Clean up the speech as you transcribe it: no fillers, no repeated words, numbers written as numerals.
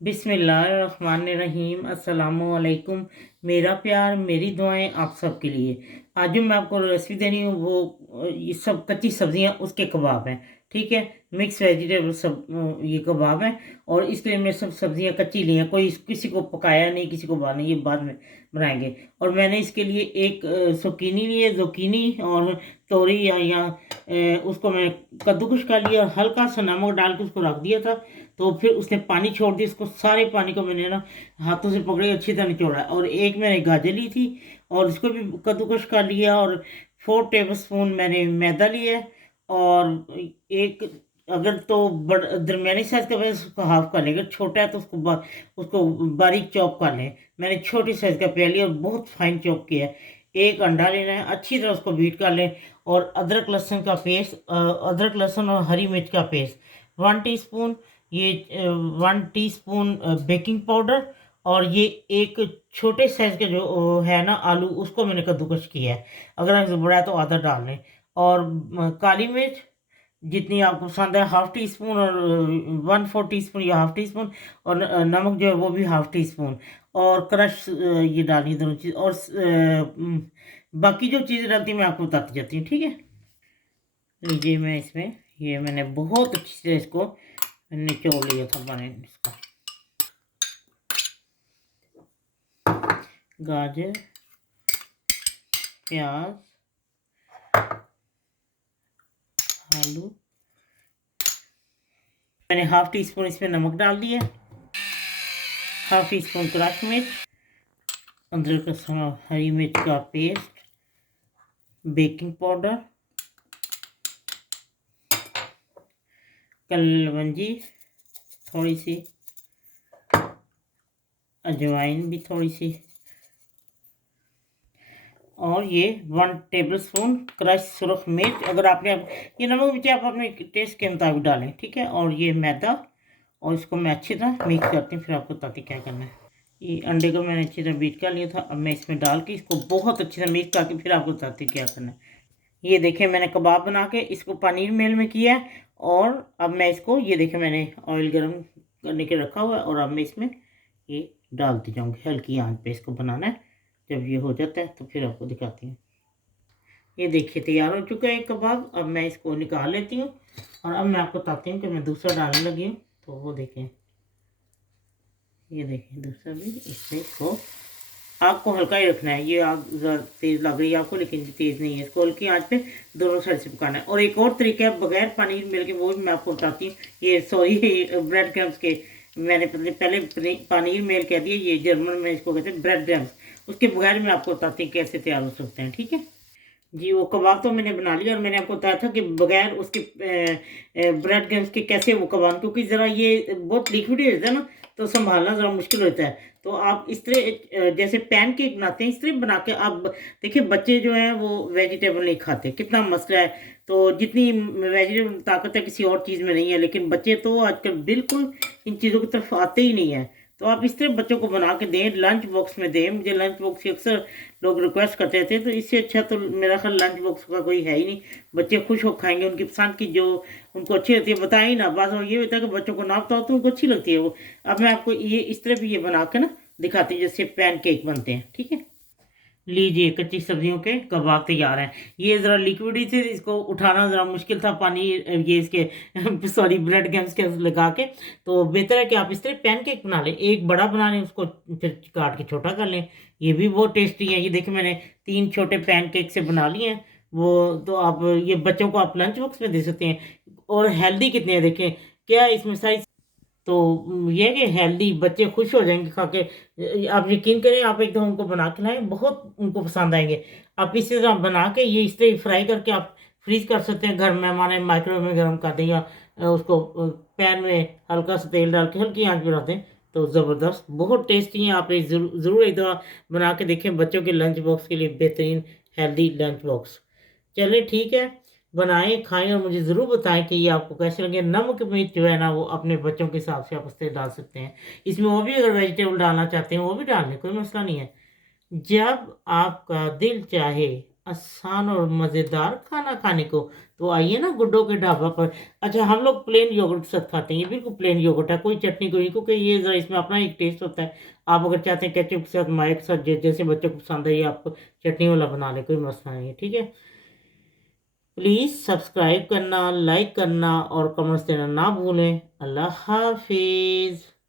बिस्मिल्लाहिर्रहमानिर्रहीम अस्सलामुअलैकुम। मेरा प्यार मेरी दुआएं आप सब के लिए। आज जो मैं आपको रेसिपी दे रही हूँ वो ये सब कच्ची सब्जियां उसके कबाब हैं। ठीक है, मिक्स वेजिटेबल सब ये कबाब हैं। और इसके लिए मैंने सब सब्जियां कच्ची ली हैं, कोई किसी को पकाया नहीं, किसी को बाद नहीं, ये बाद में बनाएंगे। और मैंने इसके लिए एक zucchini ली है, zucchini और तोरी या उसको मैं कद्दूकस कर लिया और हल्का सा नमक डाल के उसको रख दिया था। तो फिर उसने पानी छोड़ दिया, इसको सारे पानी को मैंने ना हाथों से पकड़े अच्छी तरह निचोड़ा। और एक मैंने गाजर ली थी और इसको भी कद्दूकस कर लिया। और 4 टेबल स्पून मैंने मैदा लिया है। और एक, अगर तो दरमियानी साइज का वैसे उसको हाफ कर लें, अगर छोटा है तो उसको बारीक चॉप कर लें। मैंने छोटी साइज का प्याज लिया और बहुत फाइन चॉप किया है। एक अंडा लेना है, अच्छी तरह उसको बीट कर लें। और अदरक लहसुन का पेस्ट, अदरक लहसुन और हरी मिर्च का पेस्ट 1 टीस्पून, ये 1 टीस्पून बेकिंग पाउडर। और ये एक छोटे साइज का जो है ना आलू, उसको मैंने कद्दूकस किया है। अगर आपको बड़ा है तो आधा डाल लें। और काली मिर्च जितनी आपको पसंद है, 1/2 टीस्पून। और 1/4 टीस्पून या 1/2 टीस्पून। और नमक जो है वो भी 1/2 टीस्पून। और क्रश ये डालनी दोनों चीज़। और बाकी जो चीज़ें डालती हैं मैं आपको बताती जाती हूँ, ठीक है। लीजिए, मैं इसमें ये मैंने बहुत अच्छी से इसको निचोड़ लिया था पानी इसका। गाजर, प्याज, आलू, मैंने 1/2 टीस्पून इसमें नमक डाल दिया, 1/2 टीस्पून क्रश मिर्च, अदरक लहसुन और हरी मिर्च का पेस्ट, बेकिंग पाउडर, कलवंजी थोड़ी सी, अजवाइन भी थोड़ी सी, और ये 1 टेबल स्पून क्रश सुरख मिर्च। अगर आपने ये नमक मिर्च आप अपने टेस्ट के मुताबिक डालें, ठीक है। और ये मैदा, और इसको मैं अच्छी तरह मिक्स करती हूँ, फिर आपको बताती क्या करना है। ये अंडे को मैंने अच्छी तरह बीट कर लिया था। अब मैं इसमें डाल के इसको बहुत अच्छी तरह मिक्स करके फिर आपको बताती हूँ क्या करना है। ये देखिए, मैंने कबाब बना के इसको पनीर मेल में किया है। और अब मैं इसको, ये देखिए, मैंने ऑयल गर्म करने के रखा हुआ है। और अब मैं इसमें ये डालती जाऊँगी, हल्की आंच पे इसको बनाना है। जब ये हो जाता है तो फिर आपको दिखाती हूँ। ये देखिए, तैयार हो चुका है कबाब। अब मैं इसको निकाल लेती हूँ। और अब मैं आपको बताती हूँ कि मैं दूसरा डालने लगी हूँ। तो वो देखें, ये देखिए दूसरा भी, इसमें इसको आग को हल्का ही रखना है। ये आग तेज़ लग रही है आपको, लेकिन तेज़ नहीं है। इसको हल्की आंच पे दोनों साइड से पकाना है। और एक और तरीका है बगैर पनीर मिल के, वो भी मैं आपको बताती हूँ। ये सॉरी, ब्रेड क्रम्स के, मैंने पहले पनीर मेल कह दिया, ये जर्मन में इसको कहते हैं ब्रेड क्रम्स। उसके बगैर मैं आपको बताती हूँ कैसे तैयार हो सकते हैं, ठीक है जी। वो कबाब तो मैंने बना लिया। और मैंने आपको बताया था कि बगैर उसके ब्रेड क्रम्स के कैसे वो कबाब, क्योंकि ज़रा ये बहुत लिक्विड होता है ना, तो संभालना ज़रा मुश्किल होता है। तो आप इस तरह जैसे पैनकेक बनाते हैं, इस तरह बना के आप देखिए। बच्चे जो हैं वो वेजिटेबल नहीं खाते, कितना मसला है। तो जितनी वेजिटेबल ताकत है किसी और चीज़ में नहीं है, लेकिन बच्चे तो आजकल बिल्कुल इन चीज़ों की तरफ आते ही नहीं है। तो आप इस तरह बच्चों को बना के दें, लंच बॉक्स में दें। मुझे लंच बॉक्स की अक्सर लोग रिक्वेस्ट करते थे, तो इससे अच्छा तो मेरा ख्याल लंच बॉक्स का कोई है ही नहीं। बच्चे खुश हो खाएंगे, उनकी पसंद की जो उनको अच्छी लगती है, बताए ही ना। बस ये होता है कि बच्चों को ना बताओ तो उनको अच्छी लगती है वो। अब मैं आपको ये इस तरह भी ये बना के ना दिखाती हूँ जैसे पैन केक बनते हैं, ठीक है। लीजिए, कच्ची सब्जियों के कबाब तैयार हैं। ये ज़रा लिक्विड ही थे, इसको उठाना ज़रा मुश्किल था पानी, ये इसके सॉरी ब्रेड क्रम्स के लगा के। तो बेहतर है कि आप इस तरह पैनकेक बना लें। एक बड़ा बना लें, उसको फिर काट के छोटा कर लें। ये भी बहुत टेस्टी है। ये देखिए, मैंने 3 छोटे पैनकेक से बना लिए हैं। वो तो आप ये बच्चों को आप लंच बॉक्स में दे सकते हैं। और हेल्दी कितने हैं देखें, क्या इसमें सारी। तो ये है कि हेल्दी, बच्चे खुश हो जाएंगे खा के। आप यकीन करें, आप एकदम उनको बना के लाएं, बहुत उनको पसंद आएंगे। आप इसी तरह बना के ये इस तरह फ्राई करके आप फ्रीज कर सकते हैं। घर मेहमान है, माइक्रोवेव में गर्म कर दें, या उसको पैन में हल्का सा तेल डाल के हल्की आंच पर रख दें। तो ज़बरदस्त, बहुत टेस्टी हैं। आप ज़रूर एक दफ़ा बना के देखें, बच्चों के लंच बॉक्स के लिए बेहतरीन हेल्दी लंच बॉक्स। चलिए ठीक है, बनाएं, खाएं, और मुझे ज़रूर बताएं कि ये आपको कैसे लगे। नमक मिर्च जो है ना, वो अपने बच्चों के हिसाब से आप उससे डाल सकते हैं। इसमें वो भी अगर वेजिटेबल डालना चाहते हैं वो भी डाल लें, कोई मसला नहीं है। जब आपका दिल चाहे आसान और मज़ेदार खाना खाने को, तो आइए ना गुड्डो के ढाबा पर। अच्छा, हम लोग प्लेन योगर्ट के साथ खाते हैं, ये बिल्कुल प्लेन योगर्ट है, कोई चटनी कोई, क्योंकि ये ज़रा इसमें अपना एक टेस्ट होता है। आप अगर चाहते हैं केचप के साथ, मायो के साथ, जैसे बच्चों को पसंद है, ये आपको चटनी वाला बना ले, कोई मसला नहीं है, ठीक है। प्लीज़ सब्सक्राइब करना, लाइक करना और कमेंट्स देना ना भूलें। अल्लाह हाफिज़।